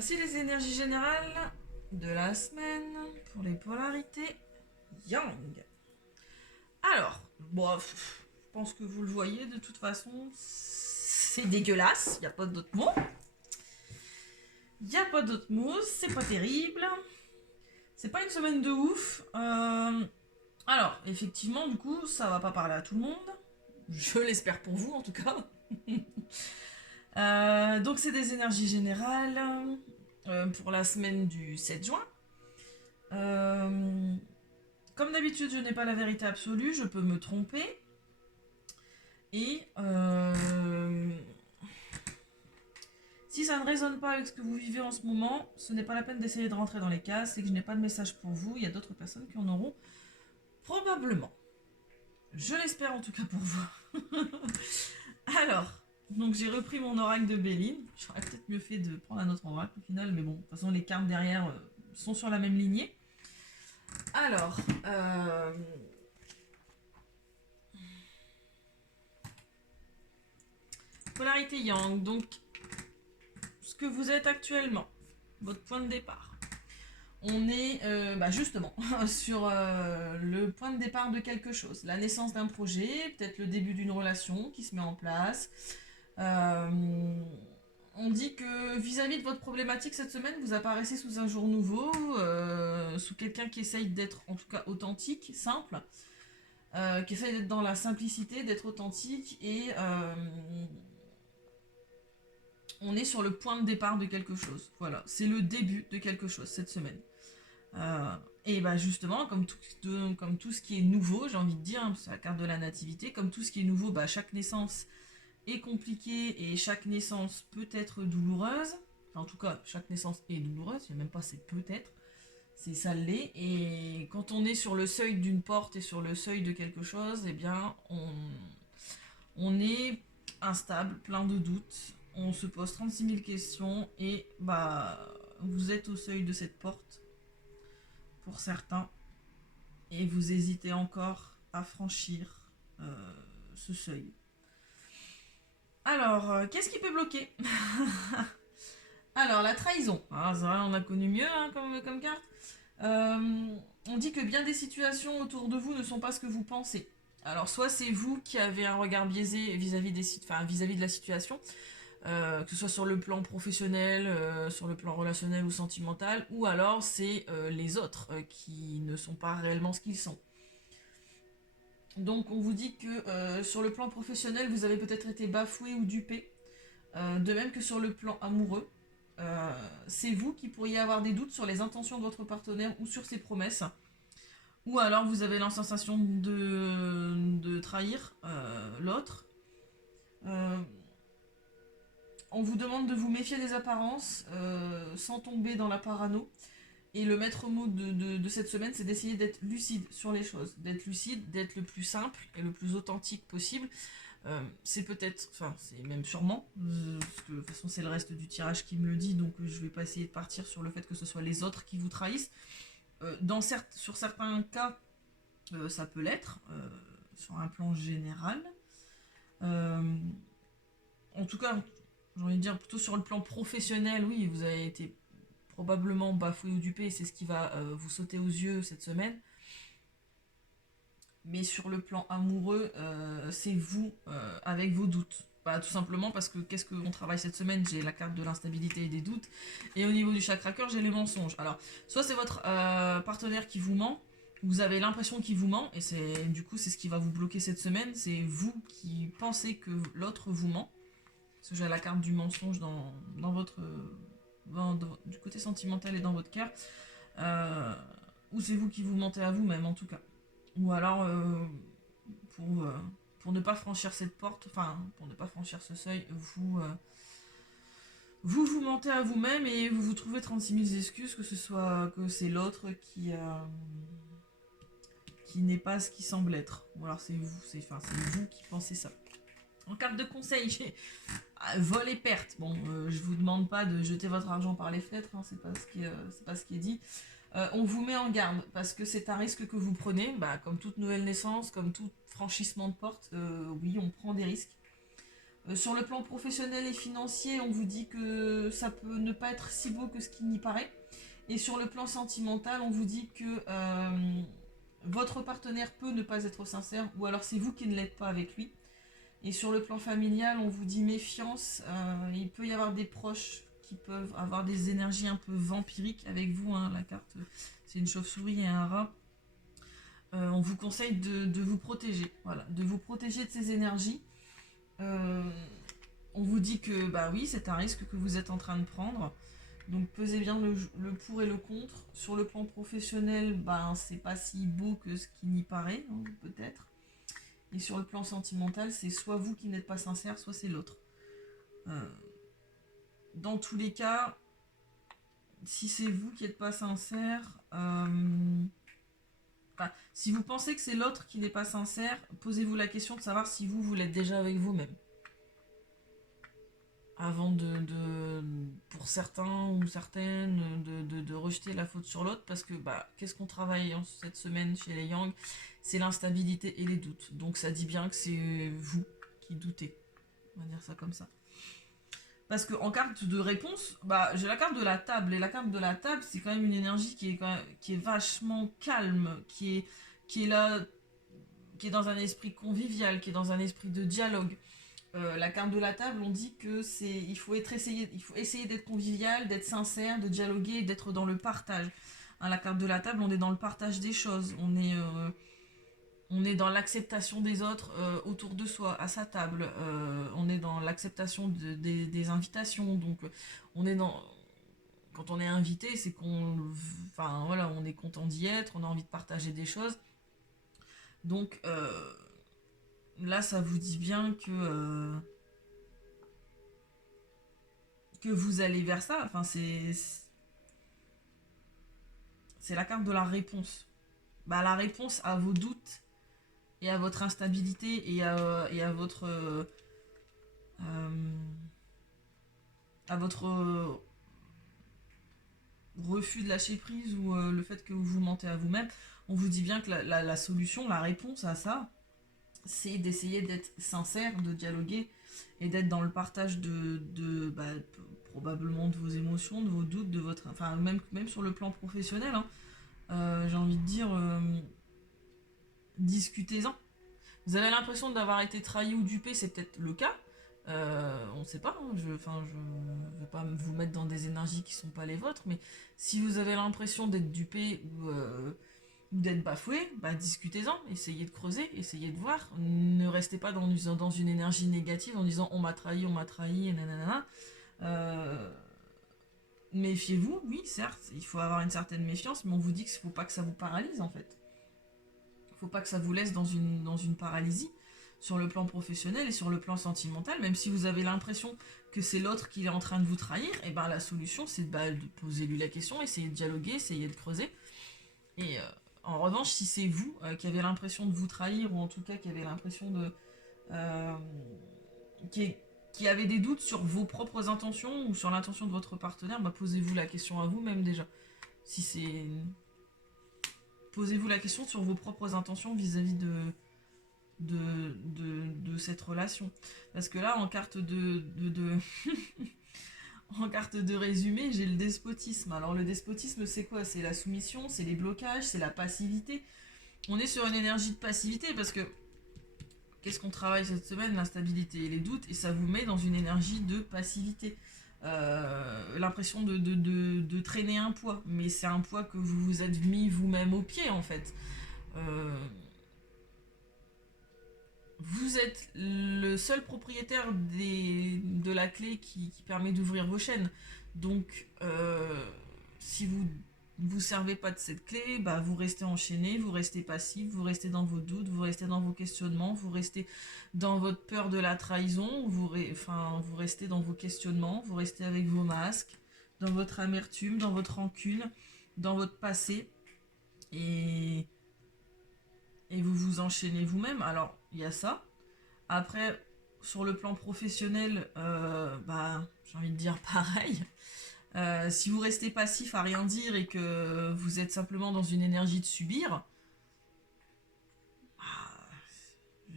Voici les énergies générales de la semaine pour les polarités Yang. Alors, bon, je pense que vous le voyez de toute façon, c'est dégueulasse, il n'y a pas d'autre mot. Il n'y a pas d'autre mot, c'est pas terrible. C'est pas une semaine de ouf. Alors, effectivement, du coup, ça va pas parler à tout le monde. Je l'espère pour vous en tout cas. Donc c'est des énergies générales pour la semaine du 7 juin. Euh, Comme d'habitude, je n'ai pas la vérité absolue, je peux me tromper. Et si ça ne résonne pas avec ce que vous vivez en ce moment, ce n'est pas la peine d'essayer de rentrer dans les cases, c'est que je n'ai pas de message pour vous, il y a d'autres personnes qui en auront probablement. Je l'espère en tout cas pour vous. Alors, donc j'ai repris mon oracle de Béline. J'aurais peut-être mieux fait de prendre un autre oracle au final, mais bon, de toute façon les cartes derrière sont sur la même lignée. Alors, polarité Yang, donc ce que vous êtes actuellement, votre point de départ. On est justement sur le point de départ de quelque chose, la naissance d'un projet, peut-être le début d'une relation qui se met en place. On dit que vis-à-vis de votre problématique cette semaine, vous apparaissez sous un jour nouveau, sous quelqu'un qui essaye d'être en tout cas authentique, simple, qui essaye d'être dans la simplicité, d'être authentique et on est sur le point de départ de quelque chose. Voilà, c'est le début de quelque chose cette semaine. Et bah justement, comme tout ce qui est nouveau, j'ai envie de dire, hein, c'est la carte de la nativité, comme tout ce qui est nouveau, bah, chaque naissance est compliquée et chaque naissance peut être douloureuse. Enfin, en tout cas, chaque naissance est douloureuse, il n'y a même pas c'est peut-être, c'est ça l'est. Et quand on est sur le seuil d'une porte et sur le seuil de quelque chose, eh bien, on est instable, plein de doutes, on se pose 36 000 questions et bah vous êtes au seuil de cette porte pour certains et vous hésitez encore à franchir ce seuil. Alors, qu'est-ce qui peut bloquer? Alors, la trahison. Ah, ça, on a connu mieux hein, comme carte. On dit que bien des situations autour de vous ne sont pas ce que vous pensez. Alors, soit c'est vous qui avez un regard biaisé vis-à-vis vis-à-vis de la situation, que ce soit sur le plan professionnel, sur le plan relationnel ou sentimental, ou alors c'est les autres qui ne sont pas réellement ce qu'ils sont. Donc on vous dit que sur le plan professionnel, vous avez peut-être été bafoué ou dupé, de même que sur le plan amoureux. C'est vous qui pourriez avoir des doutes sur les intentions de votre partenaire ou sur ses promesses. Ou alors vous avez la sensation de trahir l'autre. Euh, on vous demande de vous méfier des apparences sans tomber dans la parano. Et le maître mot de cette semaine, c'est d'essayer d'être lucide sur les choses. D'être lucide, d'être le plus simple et le plus authentique possible. C'est peut-être, enfin c'est même sûrement, parce que de toute façon c'est le reste du tirage qui me le dit, donc je vais pas essayer de partir sur le fait que ce soit les autres qui vous trahissent. Sur certains cas, ça peut l'être, sur un plan général. Euh, En tout cas, j'ai envie de dire plutôt sur le plan professionnel, oui, vous avez été probablement bafoué ou dupé, et c'est ce qui va vous sauter aux yeux cette semaine. Mais sur le plan amoureux, c'est vous avec vos doutes. Bah, tout simplement parce que qu'est-ce qu'on travaille cette semaine? J'ai la carte de l'instabilité et des doutes. Et au niveau du chakra cœur, j'ai les mensonges. Alors, soit c'est votre partenaire qui vous ment, vous avez l'impression qu'il vous ment, et du coup c'est ce qui va vous bloquer cette semaine. C'est vous qui pensez que l'autre vous ment. Parce que j'ai la carte du mensonge dans votre. Du côté sentimental et dans votre cœur. Euh, ou c'est vous qui vous mentez à vous-même en tout cas. Ou alors, pour, euh, pour ne pas franchir cette porte, enfin, pour ne pas franchir ce seuil, vous mentez à vous-même et vous vous trouvez 36 000 excuses, que ce soit que c'est l'autre qui n'est pas ce qui semble être. Ou alors c'est vous, c'est vous qui pensez ça. En carte de conseil, j'ai vol et perte. Bon, je vous demande pas de jeter votre argent par les fenêtres, hein, c'est pas ce qui est dit. On vous met en garde parce que c'est un risque que vous prenez, comme toute nouvelle naissance, comme tout franchissement de porte, oui, on prend des risques. Sur le plan professionnel et financier, on vous dit que ça peut ne pas être si beau que ce qu'il n'y paraît. Et sur le plan sentimental, on vous dit que votre partenaire peut ne pas être sincère, ou alors c'est vous qui ne l'êtes pas avec lui. Et sur le plan familial, on vous dit méfiance. Il peut y avoir des proches qui peuvent avoir des énergies un peu vampiriques avec vous. Hein. La carte, c'est une chauve-souris et un rat. On vous conseille de vous protéger. Voilà, de vous protéger de ces énergies. On vous dit que bah oui, c'est un risque que vous êtes en train de prendre. Donc pesez bien le pour et le contre. Sur le plan professionnel, ben c'est pas si beau que ce qui n'y paraît, hein, peut-être. Et sur le plan sentimental, c'est soit vous qui n'êtes pas sincère, soit c'est l'autre. Dans tous les cas, si c'est vous qui n'êtes pas sincère, si vous pensez que c'est l'autre qui n'est pas sincère, posez-vous la question de savoir si vous l'êtes déjà avec vous-même. Avant pour certains ou certaines, de rejeter la faute sur l'autre, parce que qu'est-ce qu'on travaille cette semaine chez les Yang? C'est l'instabilité et les doutes. Donc ça dit bien que c'est vous qui doutez. On va dire ça comme ça. Parce que en carte de réponse, j'ai la carte de la table. Et la carte de la table, c'est quand même une énergie qui est vachement calme, qui est là, qui est dans un esprit convivial, qui est dans un esprit de dialogue. La carte de la table, on dit que il faut essayer d'être convivial, d'être sincère, de dialoguer, d'être dans le partage. Hein, la carte de la table, on est dans le partage des choses, on est dans l'acceptation des autres autour de soi, à sa table, on est dans l'acceptation des invitations, donc on est dans... Quand on est invité, c'est on est content d'y être, on a envie de partager des choses. Donc là, ça vous dit bien que vous allez vers ça. Enfin, c'est la carte de la réponse. La réponse à vos doutes et à votre instabilité et à votre refus de lâcher prise ou le fait que vous vous mentez à vous-même. On vous dit bien que la solution, la réponse à ça, c'est d'essayer d'être sincère, de dialoguer et d'être dans le partage probablement de vos émotions, de vos doutes, de votre... Enfin, même sur le plan professionnel, hein, j'ai envie de dire, discutez-en. Vous avez l'impression d'avoir été trahi ou dupé, c'est peut-être le cas. On ne sait pas, hein, je ne vais pas vous mettre dans des énergies qui ne sont pas les vôtres, mais si vous avez l'impression d'être dupé ou d'être bafoué, discutez-en, essayez de creuser, essayez de voir, ne restez pas dans une énergie négative en disant on m'a trahi, et nanana. Méfiez-vous, oui, certes, il faut avoir une certaine méfiance, mais on vous dit qu'il ne faut pas que ça vous paralyse en fait. Il ne faut pas que ça vous laisse dans une paralysie sur le plan professionnel et sur le plan sentimental, même si vous avez l'impression que c'est l'autre qui est en train de vous trahir, et la solution c'est de poser lui la question, essayer de dialoguer, essayer de creuser. Et en revanche, si c'est vous qui avez l'impression de vous trahir, ou en tout cas qui avez l'impression de... qui avez des doutes sur vos propres intentions ou sur l'intention de votre partenaire, posez-vous la question à vous-même déjà. Si c'est... Posez-vous la question sur vos propres intentions vis-à-vis de cette relation. Parce que là, en carte en carte de résumé, j'ai le despotisme. Alors le despotisme, c'est quoi? C'est la soumission, c'est les blocages, c'est la passivité. On est sur une énergie de passivité parce que qu'est-ce qu'on travaille cette semaine? L'instabilité et les doutes, et ça vous met dans une énergie de passivité. L'impression de traîner un poids, mais c'est un poids que vous vous êtes mis vous-même au pied en fait. Vous êtes le seul propriétaire de la clé qui permet d'ouvrir vos chaînes. Donc, si vous ne vous servez pas de cette clé, vous restez enchaîné, vous restez passif, vous restez dans vos doutes, vous restez dans vos questionnements, vous restez dans votre peur de la trahison, vous restez dans vos questionnements, vous restez avec vos masques, dans votre amertume, dans votre rancune, dans votre passé. Et vous vous enchaînez vous-même. Alors, il y a ça. Après, sur le plan professionnel, j'ai envie de dire pareil. Si vous restez passif à rien dire et que vous êtes simplement dans une énergie de subir,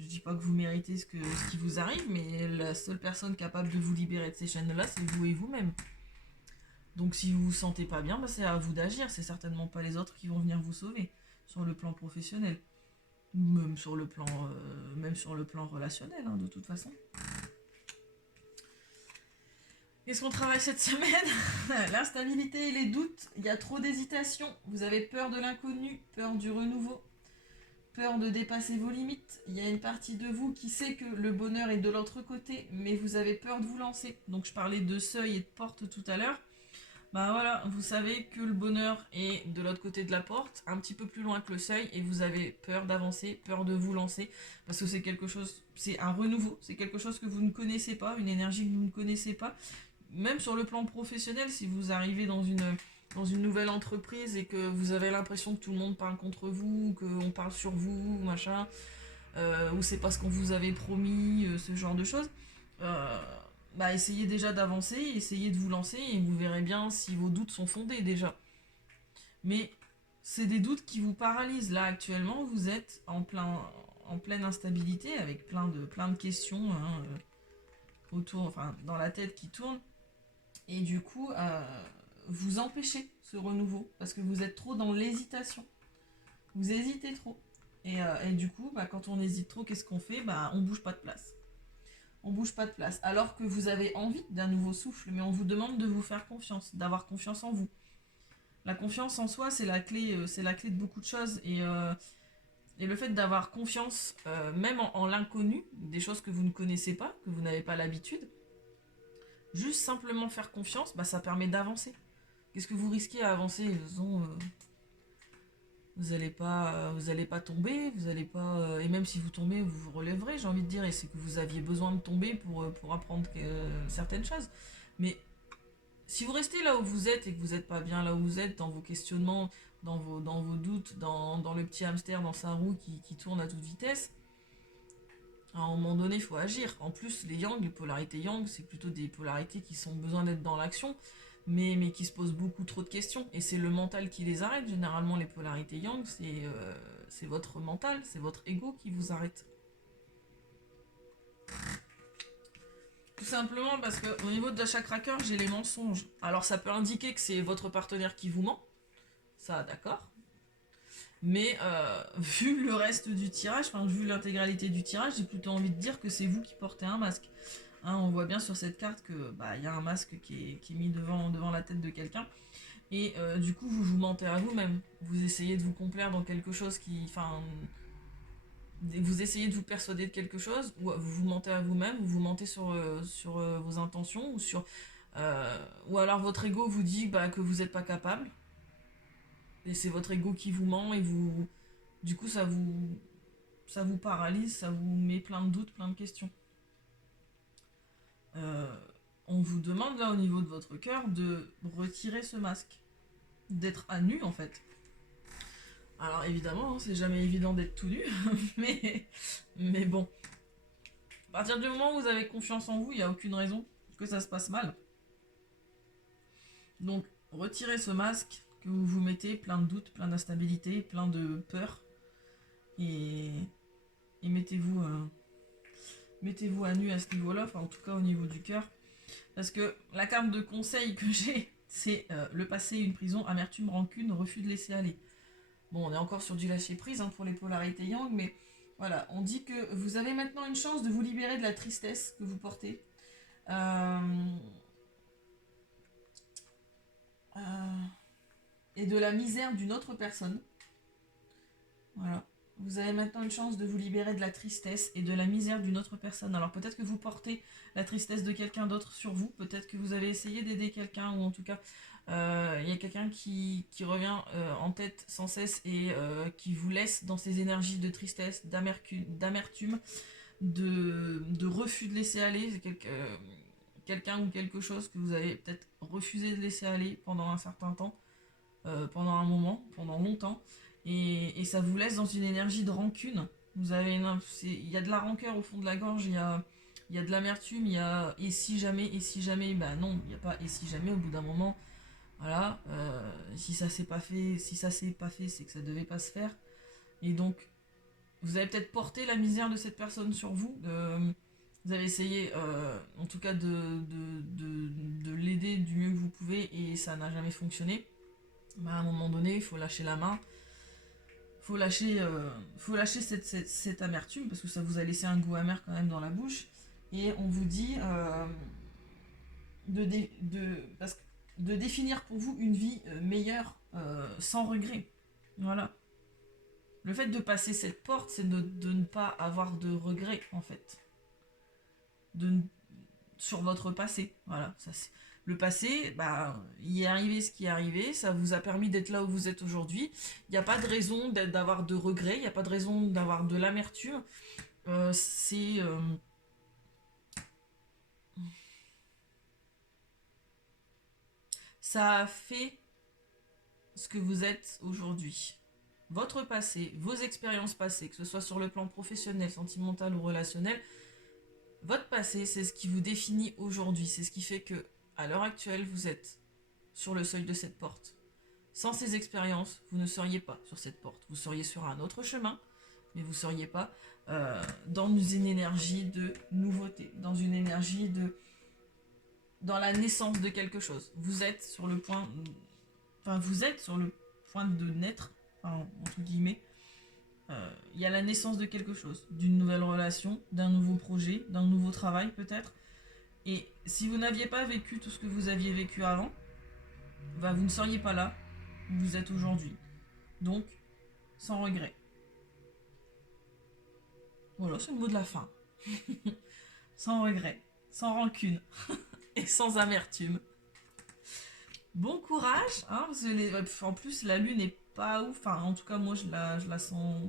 Je dis pas que vous méritez ce qui vous arrive, mais la seule personne capable de vous libérer de ces chaînes-là, c'est vous et vous-même. Donc si vous vous sentez pas bien, bah, c'est à vous d'agir. C'est certainement pas les autres qui vont venir vous sauver sur le plan professionnel. Même sur le plan relationnel, hein, de toute façon. Qu'est-ce qu'on travaille cette semaine? L'instabilité et les doutes. Il y a trop d'hésitation. Vous avez peur de l'inconnu, peur du renouveau, peur de dépasser vos limites. Il y a une partie de vous qui sait que le bonheur est de l'autre côté, mais vous avez peur de vous lancer. Donc je parlais de seuil et de porte tout à l'heure. Bah voilà, vous savez que le bonheur est de l'autre côté de la porte, un petit peu plus loin que le seuil, et vous avez peur d'avancer, peur de vous lancer, parce que c'est quelque chose, c'est un renouveau, c'est quelque chose que vous ne connaissez pas, une énergie que vous ne connaissez pas. Même sur le plan professionnel, si vous arrivez dans une nouvelle entreprise et que vous avez l'impression que tout le monde parle contre vous, qu'on parle sur vous, machin, ou c'est pas ce qu'on vous avait promis, ce genre de choses, euh, bah essayez déjà d'avancer, essayez de vous lancer et vous verrez bien si vos doutes sont fondés déjà. Mais c'est des doutes qui vous paralysent. Là actuellement, vous êtes en pleine instabilité avec plein de questions hein, autour, enfin dans la tête qui tournent. Et du coup, vous empêchez ce renouveau parce que vous êtes trop dans l'hésitation. Vous hésitez trop. Et du coup, bah, quand on hésite trop, qu'est-ce qu'on fait? Bah, on bouge pas de place. On bouge pas de place. Alors que vous avez envie d'un nouveau souffle, mais on vous demande de vous faire confiance, d'avoir confiance en vous. La confiance en soi, c'est la clé de beaucoup de choses. Et le fait d'avoir confiance, même en l'inconnu, des choses que vous ne connaissez pas, que vous n'avez pas l'habitude, juste simplement faire confiance, bah, ça permet d'avancer. Qu'est-ce que vous risquez à avancer? Vous allez pas tomber, vous allez pas et même si vous tombez, vous vous relèverez, j'ai envie de dire, et c'est que vous aviez besoin de tomber pour apprendre certaines choses. Mais si vous restez là où vous êtes et que vous n'êtes pas bien là où vous êtes, dans vos questionnements, dans vos doutes, dans le petit hamster dans sa roue qui tourne à toute vitesse, à un moment donné, il faut agir. En plus, les polarités yang, c'est plutôt des polarités qui ont besoin d'être dans l'action, mais qui se posent beaucoup trop de questions. Et c'est le mental qui les arrête. Généralement, les polarités yang, c'est votre mental, c'est votre ego qui vous arrête. Tout simplement parce qu'au niveau de la chakra cœur, j'ai les mensonges. Alors ça peut indiquer que c'est votre partenaire qui vous ment. Ça, d'accord. Mais vu le reste du tirage, enfin vu l'intégralité du tirage, j'ai plutôt envie de dire que c'est vous qui portez un masque. Hein, on voit bien sur cette carte que bah y a un masque qui est mis devant la tête de quelqu'un. Et du coup, vous mentez à vous-même. Vous essayez de vous complaire dans quelque chose qui... Enfin, vous essayez de vous persuader de quelque chose, ou vous vous mentez à vous-même, ou vous mentez sur vos intentions, ou alors votre ego vous dit bah, que vous n'êtes pas capable. Et c'est votre ego qui vous ment, et vous... Du coup, ça vous paralyse, ça vous met plein de doutes, plein de questions. Euh, on vous demande là au niveau de votre cœur de retirer ce masque, d'être à nu en fait. Alors évidemment, hein, c'est jamais évident d'être tout nu, mais bon. À partir du moment où vous avez confiance en vous, il n'y a aucune raison que ça se passe mal. Donc retirez ce masque que vous vous mettez, plein de doutes, plein d'instabilité, plein de peur, et mettez-vous à nu à ce niveau-là, enfin en tout cas au niveau du cœur. Parce que la carte de conseil que j'ai, c'est le passé, une prison, amertume, rancune, refus de laisser aller. Bon, on est encore sur du lâcher prise hein, pour les polarités yang, mais voilà, on dit que vous avez maintenant une chance de vous libérer de la tristesse que vous portez. Euh, euh, et de la misère d'une autre personne. Voilà. Vous avez maintenant une chance de vous libérer de la tristesse et de la misère d'une autre personne. Alors peut-être que vous portez la tristesse de quelqu'un d'autre sur vous, peut-être que vous avez essayé d'aider quelqu'un, ou en tout cas il y a quelqu'un qui revient en tête sans cesse et qui vous laisse dans ces énergies de tristesse, d'amertume, de refus de laisser aller. C'est quelqu'un ou quelque chose que vous avez peut-être refusé de laisser aller pendant un certain temps, pendant un moment, pendant longtemps. Et ça vous laisse dans une énergie de rancune. Il y a de la rancœur au fond de la gorge, il y a de l'amertume, il y a et si jamais, bah non, il n'y a pas et si jamais au bout d'un moment, voilà, si ça s'est pas fait, c'est que ça devait pas se faire. Et donc, Vous avez peut-être porté la misère de cette personne sur vous. Vous avez essayé, en tout cas, de l'aider du mieux que vous pouvez et ça n'a jamais fonctionné. Bah, à un moment donné, il faut lâcher la main. Faut lâcher cette amertume parce que ça vous a laissé un goût amer quand même dans la bouche. Et on vous dit de définir pour vous une vie meilleure sans regret. Voilà. Le fait de passer cette porte, c'est de ne pas avoir de regrets, en fait. De, sur votre passé. Voilà. Le passé, bah, il est arrivé ce qui est arrivé, ça vous a permis d'être là où vous êtes aujourd'hui. Il n'y a pas de raison d'avoir de regrets, il n'y a pas de raison d'avoir de l'amertume. Ça a fait ce que vous êtes aujourd'hui. Votre passé, vos expériences passées, que ce soit sur le plan professionnel, sentimental ou relationnel, votre passé, c'est ce qui vous définit aujourd'hui. C'est ce qui fait que, à l'heure actuelle, vous êtes sur le seuil de cette porte. Sans ces expériences, vous ne seriez pas sur cette porte. Vous seriez sur un autre chemin, mais vous ne seriez pas dans une énergie de nouveauté, dans une énergie dans la naissance de quelque chose. Vous êtes sur le point de naître, enfin, entre guillemets. Il y a la naissance de quelque chose, d'une nouvelle relation, d'un nouveau projet, d'un nouveau travail peut-être. Et si vous n'aviez pas vécu tout ce que vous aviez vécu avant, bah, vous ne seriez pas là où vous êtes aujourd'hui. Donc, sans regret. Voilà, c'est le mot de la fin. Sans regret, sans rancune et sans amertume. Bon courage, hein, parce que en plus la lune est pas ouf, enfin en tout cas moi je la sens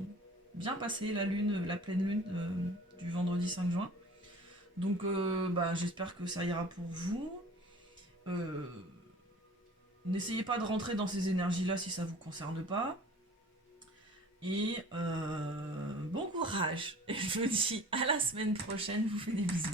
bien passer, la lune, la pleine lune du vendredi 5 juin. Donc bah, j'espère que ça ira pour vous. Euh, N'essayez pas de rentrer dans ces énergies-là si ça vous concerne pas. Et bon courage. Et je vous dis à la semaine prochaine, je vous fais des bisous.